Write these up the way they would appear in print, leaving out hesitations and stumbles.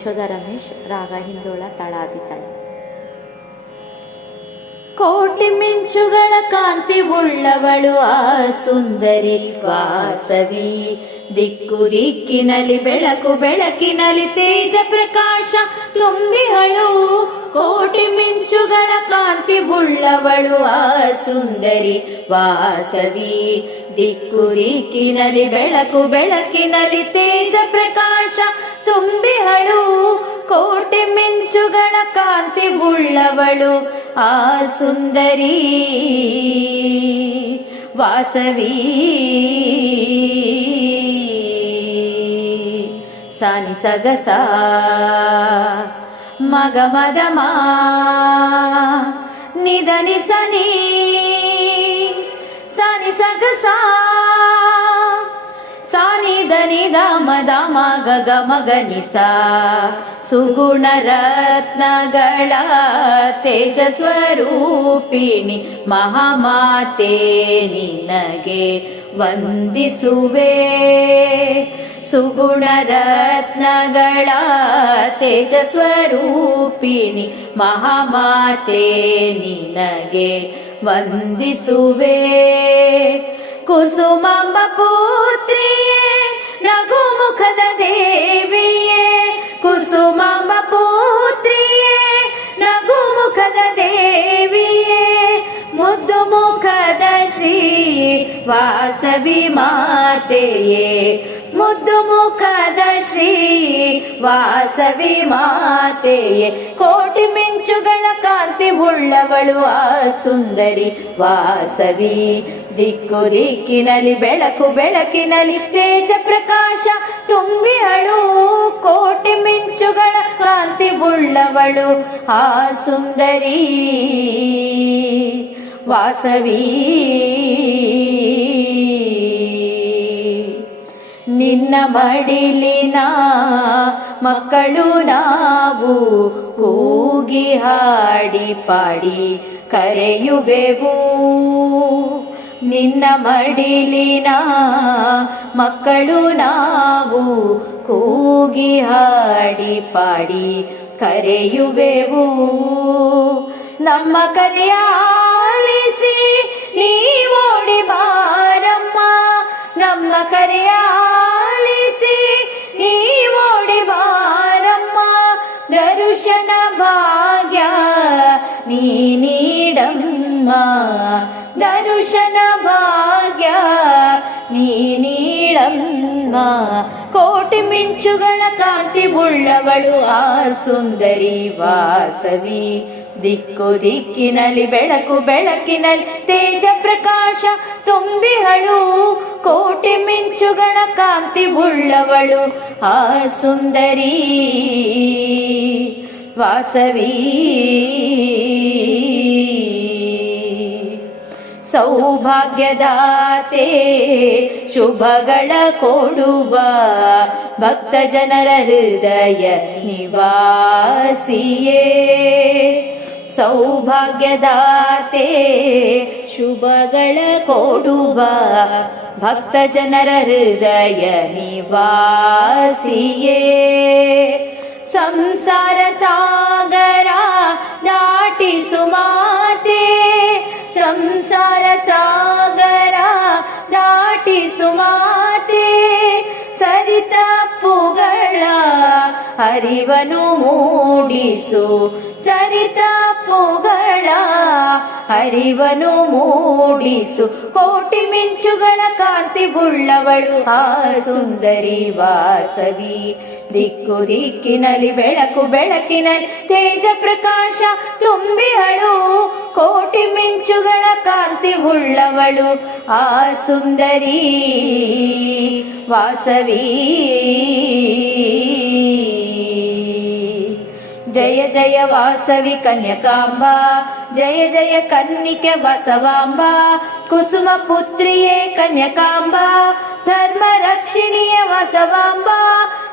ಯಶೋಧ ರಮೇಶ್. ರಾಗ ಹಿಂದೋಳ, ತಾಳಾದಿ ತಾಳ. ಕೋಟಿ ಮಿಂಚುಗಳ ಕಾಂತಿ ಉಳ್ಳವಳು ಆ ಸುಂದರಿ ವಾಸವಿ. ದಿಕ್ಕು ದಿಕ್ಕಿನಲ್ಲಿ ಬೆಳಕು ಬೆಳಕಿನಲ್ಲಿ ತೇಜ ಪ್ರಕಾಶ ತುಂಬಿಹಳು. ಕೋಟಿ ಮಿಂಚುಗಳ ಕಾಂತಿ ಉಳ್ಳವಳು ಆ ಸುಂದರಿ ವಾಸವಿ. ದಿಕ್ಕು ದಿಕ್ಕಿನಲ್ಲಿ ಬೆಳಕು ಬೆಳಕಿನಲ್ಲಿ ತೇಜ ಪ್ರಕಾಶ ತುಂಬಿಹಳು. ಕೋಟಿ ಮಿಂಚುಗಳ ಕಾಂತಿ ಉಳ್ಳವಳು ಆ ಸುಂದರಿ ವಾಸವಿ. ಸಾನಿ ಸಗಸ ಮಗ ಮದ ಮಾ ನಿಧನಿ ಸನಿ ಸಾನಿ ಸಗಸ ಸಾನಿ ಧನಿ ದ ಮದ ಮಗ ಗ ಮಗ ನಿಸ. ಸುಗುಣ ರತ್ನಗಳ ತೇಜ ಸ್ವರೂಪಿಣಿ ಮಹಾಮಾತೆ ನಿನಗೆ ವಂದಿಸುವೆ. ಸುಗುಣ ರತ್ನಗಳ ತೇಜ ಸ್ವರೂಪಿಣಿ ಮಹಾಮಾತೆ ನಿನಗೆ ವಂದಿಸುವೆ. ಕುಸುಮಾಂಬ ಪುತ್ರಿಯೇ ರಘುಮುಖದ ದೇವಿಯೇ. ಕುಸುಮಾಂಬ ಪುತ್ರಿಯೇ ರಘುಮುಖದ ದೇವಿಯೇ. ಮುದ್ದು ಮುಖದ ಶ್ರೀ ವಾಸವಿ ಮಾತೆಯೇ. ಮುದ್ದು ಮುಖದ ಶ್ರೀ ವಾಸವಿ ಮಾತೆಯೇ. ಕೋಟಿ ಮಿಂಚುಗಳ ಕಾಂತಿ ಉಳ್ಳವಳು ಆ ಸುಂದರಿ ವಾಸವಿ. ದಿಕ್ಕು ದಿಕ್ಕಿನಲ್ಲಿ ಬೆಳಕು ಬೆಳಕಿನಲ್ಲಿ ತೇಜ ಪ್ರಕಾಶ ತುಂಬಿಹಳು. ಕೋಟಿ ಮಿಂಚುಗಳ ಕಾಂತಿ ಉಳ್ಳವಳು ಆ ಸುಂದರಿ ವಾಸವಿ. ನಿನ್ನ ಮಡಿಲಿನ ಮಕ್ಕಳು ನಾವು ಕೂಗಿ ಹಾಡಿ ಪಾಡಿ ಕರೆಯುವೆವು. ನಿನ್ನ ಮಡಿಲಿನ ಮಕ್ಕಳು ನಾವು ಕೂಗಿ ಹಾಡಿ ಪಾಡಿ ಕರೆಯುವೆವು. ನಮ್ಮ ಕರೆಯ ಆಲಿಸಿ ನೀವೋಡಿ ಬಾರಮ್ಮ. ನಮ್ಮ ಕರೆಯ ಆಲಿಸಿ ನೀವೋಡಿ ಬಾರಮ್ಮ. ದರ್ಶನ ಭಾಗ್ಯ ನೀ ನೀಡಮ್ಮ. ದರ್ಶನ ಭಾಗ್ಯ ನೀ ನೀಡಮ್ಮ. ಕೋಟಿ ಮಿಂಚುಗಳ ಕಾಂತಿ ಉಳ್ಳವಳು ಆ ಸುಂದರಿ ವಾಸವಿ. ದಿಕ್ಕು ದಿಕ್ಕಿನಲ್ಲಿ ಬೆಳಕು ಬೆಳಕಿನಲ್ಲಿ ತೇಜ ಪ್ರಕಾಶ ತುಂಬಿಹಳು. ಕೋಟಿ ಮಿಂಚುಗಳ ಕಾಂತಿ ಉಳ್ಳವಳು ಆ ಸುಂದರಿ ವಾಸವಿ. ಸೌಭಾಗ್ಯದಾತೆ ಶುಭಗಳ ಕೊಡುವ ಭಕ್ತ ಜನರ ಹೃದಯ ನಿವಾಸಿಯೇ. ಸೌಭಾಗ್ಯದಾತೆ ಶುಭಗಳ ಕೊಡುವ ಭಕ್ತ ಜನರ ಹೃದಯ ನಿವಾಸಿಯೇ. ಸಂಸಾರ ಸಾಗರ ದಾಟಿಸು ಮಾತೆ. ಸಂಸಾರ ಸಾಗರ ದಾಟಿಸು ಮಾತೆ. ಸರಿತಪ್ಪುಗಳ ಅರಿವನು ಮೂಡಿಸು. ಸರಿತಪ್ಪುಗಳ ಅರಿವನು ಮೂಡಿಸು. ಕೋಟಿ ಮಿಂಚುಗಳ ಕಾಂತಿ ಉಳ್ಳವಳು ಆ ಸುಂದರಿ ವಾಸವಿ. ದಿಕ್ಕು ದಿಕ್ಕಿನಲ್ಲಿ ಬೆಳಕು ಬೆಳಕಿನಲ್ಲಿ ತೇಜ ಪ್ರಕಾಶ ತುಂಬಿಹಳು. ಕೋಟಿ ಮಿಂಚುಗಳ ಕಾಂತಿ ಉಳ್ಳವಳು ಆ ಸುಂದರಿ ವಾಸವಿ. ಜಯ ಜಯ ವಾಸವಿ ಕನ್ಯಕಾಂಬ. ಜಯ ಜಯ ಕನ್ನಿಕೆ ಬಸವಾಂಬ. ಕುಸುಮ ಪುತ್ರಿಯೇ ಕನ್ಯಕಾಂಬ. ಧರ್ಮ ರಕ್ಷಿಣಿಯ ಬಸವಾಂಬ.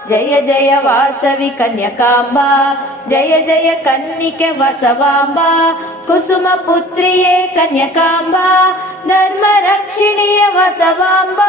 ಜಯ ಜಯ ವಾಸವಿ ಕನ್ಯಕಾಂಬ. ಜಯ ಜಯ ಕನ್ನಿಕೆ ಬಸವಾಂಬ. ಕುಸುಮ ಪುತ್ರಿಯೇ ಕನ್ಯಕಾಂಬ. ಧರ್ಮ ರಕ್ಷಿಣಿಯ ಬಸವಾಂಬ.